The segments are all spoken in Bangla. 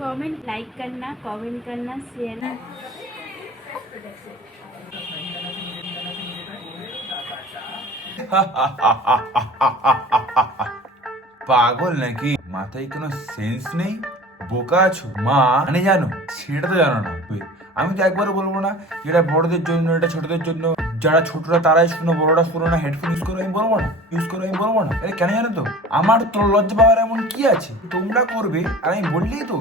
कमेंट लाइक करना कमेंट करना शेयर পাগল নাকি মাথায় কোনো সেন্স নেই বোকা আছো মা মানে জানো সেটা তো জানো না তুই আমি তো একবারও বলবো না যেটা বড়দের জন্য এটা ছোটদের জন্য যারা ছোটরা, তারাই শুনো, বড়রা শুনো না হেডফোন ইউজ করো, আমি বলব না ইউজ করো, আমি বলব না। আরে কেন জানো তো? আমার তো লজ্জা পাওয়ার এমন কি আছে? তোমরা করবে, আর আমি বললেই তো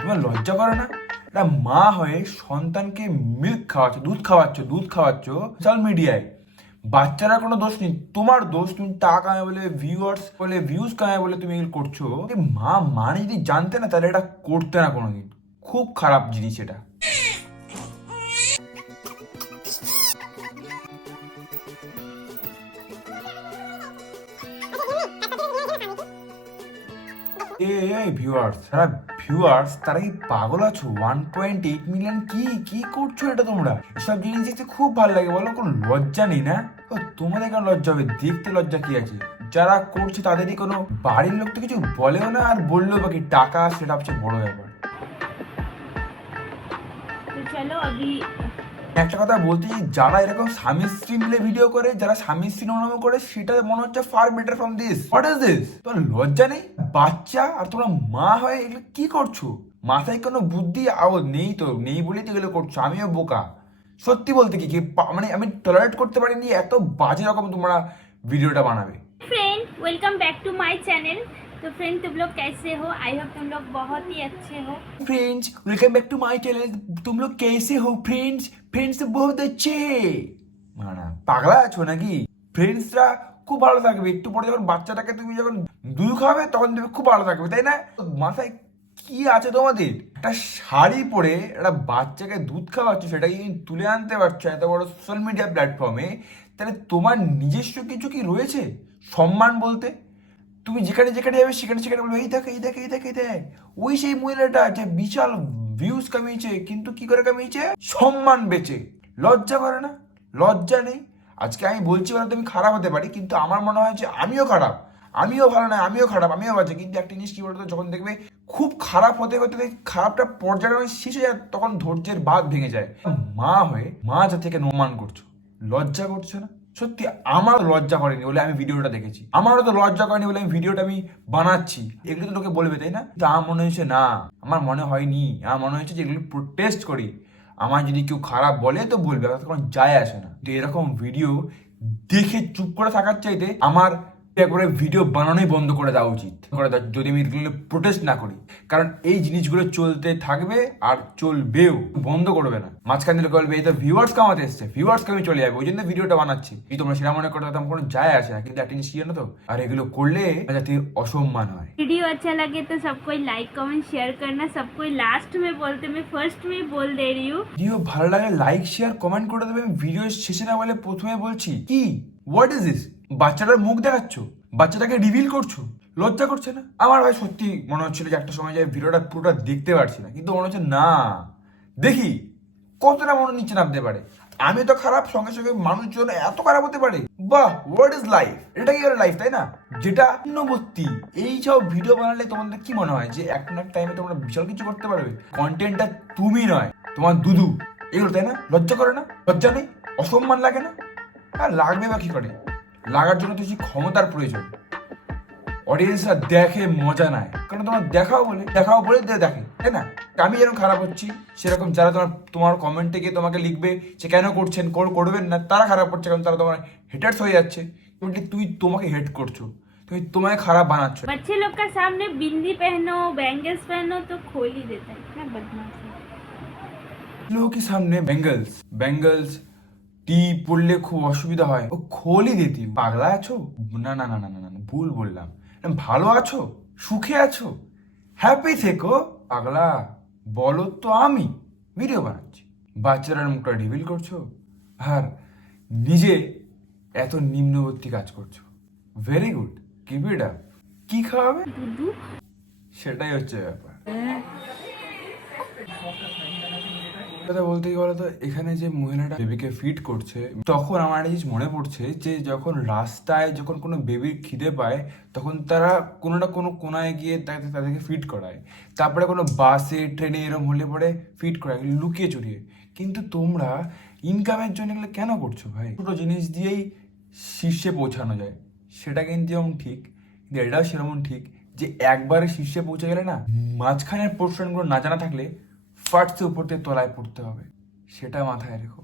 তোমার লজ্জা করে না। একটা মা হয়ে সন্তানকে মিল্ক খাওয়াচ্ছ, দুধ খাওয়াচ্ছ দুধ খাওয়াচ্ছ সোশ্যাল মিডিয়ায় বাচ্চারা কোনো দোষ নেই। তোমার দোষ, তুমি টাকা কামায় বলে ভিউয়ার্স বলে ভিউজ কামায় বলে তুমি এগুলো করছ। মা মানে যদি জানতে না, তাহলে এটা করতে না কোনোদিন। খুব খারাপ জিনিস এটা। এই ভিউয়ার্স হ্যাঁ ভিউয়ার্স তারা কি পাগল আছো? ওয়ান পয়েন্ট এইট মিলিয়ন কি কি করছ এটা তোমরা? এসব জিনিস দেখতে খুব ভালো লাগে, বলো, কোনো লজ্জা নেই, না? ও, তোমাদের কেন লজ্জা হবে? দেখতে লজ্জা কি আছে? যারা করছে তাদেরই কোনো বাড়ির লোক তো কিছু বলেও না আর বললেও বাকি টাকা, সেটা হচ্ছে বড় ব্যাপার। তো চলো একটা কথা বলতে চাই, যারা এরকম স্বামী স্ত্রী মিলে ভিডিও করে যারা স্বামী স্ত্রী নোংরামো করে সেটা মনে হচ্ছে far better from this what is this তোমার লজ্জা নেই বাচ্চা আর তোমরা মা হয়ে এগুলো কি করছো মাথায় কোনো বুদ্ধি আও নেই তো নেই বলেই তো এগুলো করছো আমিও বোকা সত্যি বলতে কি কি পা- মানে আমি টলারেট করতে পারিনি এত বাজে রকম তোমরা ভিডিওটা বানাবে friend welcome back to my channel तो फ्रेंड तुम लोग कैसे हो आई होप तुम लोग बहुत ही अच्छे हो friends welcome back to my channel तुम लोग कैसे हो फ्रेंड्स ফ্রেন্ডস বহুত হচ্ছে মানে পাগলা আছো নাকি? ফ্রেন্ডসরা খুব ভালো থাকবে। একটু পরে যখন বাচ্চাটাকে তুমি যখন দুধ খাবে, তখন তুমি খুব ভালো থাকবে, তাই না? মাথায় কি আছে তোমাদের? একটা শাড়ি পরে একটা বাচ্চাকে দুধ খাওয়াচ্ছ সেটাকে যদি তুলে আনতে পারছ, এত বড় সোশ্যাল মিডিয়া প্ল্যাটফর্মে তাহলে তোমার নিজস্ব কিছু কি রয়েছে? সম্মান বলতে? তুমি যেখানে যেখানে যাবে, সেখানে সেখানে বলবে, এই দেখ এই দেখ এই দেখ এই দেখ। ওই সেই মহিলাটা, যে বিশাল ভিউজ কামিয়েছে, কিন্তু কি করে কামিয়েছে? সম্মান বেচে। লজ্জা করে না? লজ্জা নেই। আজকে আমি বলছি বলে তুমি খারাপ হতে পারি, কিন্তু আমার মনে হয় যে আমিও খারাপ। আমিও ভালো নয়, আমিও খারাপ, আমিও বাজে কিন্তু একটা জিনিস কি বলতো, যখন দেখবে খুব খারাপ হতে হতে খারাপটা পর্যায়ে শেষ যায়, তখন ধৈর্যের বাদ ভেঙে যায়। মা হয়ে, মা যা থেকে অনুমান করছ, লজ্জা করছ না? সত্যি আমার লজ্জা করেনি বলে আমি ভিডিওটা দেখেছি। আমারও তো লজ্জা করেনি বলে আমি ভিডিওটা আমি বানাচ্ছি। এগুলো তো লোকে বলবে, তাই না? তা আমার মনে হয়েছে, না, আমার মনে হয়নি। আমার মনে হয়েছে যে এগুলো প্রোটেস্ট করি। আমার যদি কেউ খারাপ বলে তো বলবে, আমার কোনো যায় আসে না। তো এরকম ভিডিও দেখে চুপ করে থাকার চাইতে আমার একবারে ভিডিও বানানোই বন্ধ করে দেওয়া উচিত করে দেওয়া যদি আমি এগুলো প্রোটেস্ট না করি কারণ এই জিনিসগুলো চলতে থাকবে আর চলবেও বন্ধ করবে না মাঝখান থেকে বলবে এই তো ভিউয়ার্স কামাতে এসছে ভিউয়ার্স আমি চলে যাবে ওই জন্য ভিডিওটা বানাচ্ছি এই তোমরা সেটা মনে করতে তেমন কোনো যায় আসে না কিন্তু একটা জিনিস কি জানো তো আর এগুলো করলে জাতির অসম্মান হয় वीडियो अच्छा लगे तो सबको लाइक कमेंट शेयर करना सबको लास्ट में बोलते मैं फर्स्ट में बोल दे रही हूँ ভিডিও ভালো লাগে লাইক শেয়ার কমেন্ট করে দেবে আমি ভিডিও শেষে না বলে প্রথমে বলছি কি হোয়াট ইজ দিস বাচ্চাটার মুখ দেখাচ্ছ? বাচ্চাটাকে রিভিল করছ? লজ্জা করছে না? আমার ভাই সত্যি মনে হচ্ছিল যে একটা সময় যে ভিডিওটা পুরোটা দেখতে পারছি না। কিন্তু মনে হচ্ছে, না, দেখি, কতটা মনে নিচে নামতে পারে? আমি তো খারাপ, সঙ্গে সঙ্গে মানুষজন এত খারাপ হতে পারে। বাহ হোয়াট ইজ লাইফ এটা কি লাইফ তাই না? যেটা পূর্ণবর্তী এই সব ভিডিও বানালে তোমাদের কি মনে হয় যে এক না টাইমে তোমরা বিশাল কিছু করতে পারবে? কন্টেন্টটা তুমি নয়, তোমার দুদু। এগুলো, তাই না? লজ্জা করে না? লজ্জা নেই? অসম্মান লাগে না? আর লাগবে বা কি করে? লাগার জন্য তো সেই ক্ষমতার প্রয়োজন অডিয়েন্সরা দেখে মজা নেয় কারণ তোমার দেখাও বলে দেখাও বলে দে- দেখে তাই না আমি যেরকম খারাপ হচ্ছি সেরকম যারা তোমার তোমার কমেন্টে গিয়ে তোমাকে লিখবে সে কেন করছেন কর- করবেন না তারা খারাপ করছে কারণ তারা তোমার হেটার্স হয়ে যাচ্ছে উল্টে তুই তোমাকে হেট করছো তুমি তোমায় খারাপ বানাচ্ছ बच्चे लोग का सामने बिंदी पहनो बैंगल्स पहनो तो खोल ही देता है इतना बदमाश है লোকের সামনে ব্যাঙ্গলস ব্যাঙ্গলস টি পড়লে খুব অসুবিধা হয়। ও খোলই দিতি। পাগলা আছো? না না না না না না ভুল বললাম। ভালো আছো? সুখে আছো? হ্যাপি থেকো। পাগলা বলো তো আমি। ভিডিও বানাচ্ছি। বাচ্চারার মুখটা রিভিল করছ? আর নিজে এত নিম্নবর্তী কাজ করছ। Very good keep it up কি খাওয়াবে? সেটাই হচ্ছে ব্যাপার। কথা বলতে কি বলতো এখানে যে মহিলাটা বেবিকে ফিড করছে, তখন আমার একটা জিনিস মনে পড়ছে যে যখন রাস্তায় যখন কোনো বেবির খিদে পায়, তখন তারা কোনো না কোনো কোনায় গিয়ে তাদের তাদেরকে ফিড করায়। তারপরে কোনো বাসে, ট্রেনে এরম হলে পরে ফিট করায় লুকিয়ে চুরিয়ে। কিন্তু তোমরা ইনকামের জন্য এগুলো কেন করছ ভাই? ছোটো জিনিস দিয়েই শীর্ষে পৌঁছানো যায়। সেটা কিন্তু যেমন ঠিক, কিন্তু এটাও সেরকম ঠিক যে একবারে শীর্ষে পৌঁছে গেলে না, মাঝখানের পোর্শনগুলো না জানা থাকলে ফার্স্টে দিয়ে তলায় পড়তে হবে সেটা মাথায় রেখো।